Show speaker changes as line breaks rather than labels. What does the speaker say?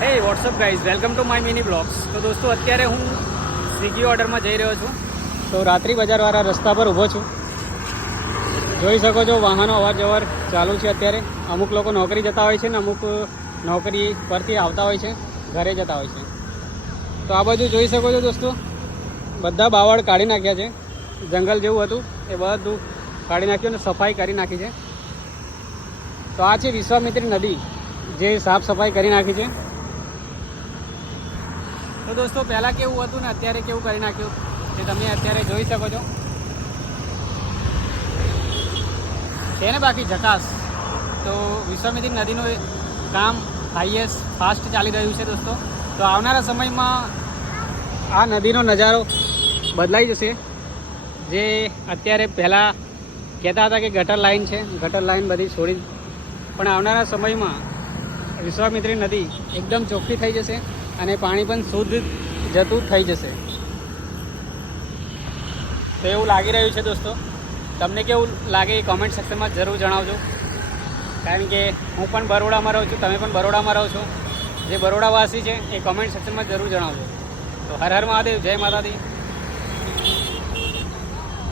Hey whatsapp guys welcome to my mini blogs તો દોસ્તો, અત્યારે હું સ્વિગી ઓર્ડરમાં જઈ રહ્યો છું. તો રાત્રિ બજારવાળા રસ્તા પર ઊભો છું. જોઈ શકો છો, વાહનો અવર જવર ચાલુ છે અત્યારે. અમુક લોકો નોકરી જતા હોય છે ને, અમુક નોકરી પરથી આવતા હોય છે, ઘરે જતા હોય છે. તો આ બાજુ જોઈ શકો છો દોસ્તો, બધા બાવળ કાઢી નાખ્યા છે. જંગલ જેવું હતું, એ બધું કાઢી નાખ્યું અને સફાઈ કરી નાખી છે. તો આ છે વિશ્વામિત્રી નદી, જે સાફ સફાઈ કરી નાખી છે. તો દોસ્તો, પહેલાં કેવું હતું ને અત્યારે કેવું કરી નાખ્યું? કે તમે અત્યારે જોઈ શકો છો. છે ને બાકી જકાસ તો વિશ્વામિત્રી નદીનું કામ હાઈએસ્ટ ફાસ્ટ ચાલી રહ્યું છે દોસ્તો. તો આવનારા સમયમાં આ નદીનો નજારો બદલાઈ જશે. જે અત્યારે પહેલાં કહેતા હતા કે ગટર લાઈન છે, ગટર લાઈન બધી છોડી પણ આવનારા સમયમાં વિશ્વામિત્રી નદી એકદમ ચોખ્ખી થઈ જશે. અને પાણી પણ શુદ્ધ જતું થઈ જશે. તો એવું લાગી રહ્યું છે દોસ્તો. તમને કેવું લાગે એ કોમેન્ટ સેક્શનમાં જરૂર જણાવજો. કારણ કે હું પણ બરોડામાં રહું છું, તમે પણ બરોડામાં રહો છો. જે બરોડાવાસી છે, એ કોમેન્ટ સેક્શનમાં જરૂર જણાવજો. તો હર હર મહાદેવ, જય માતાજી.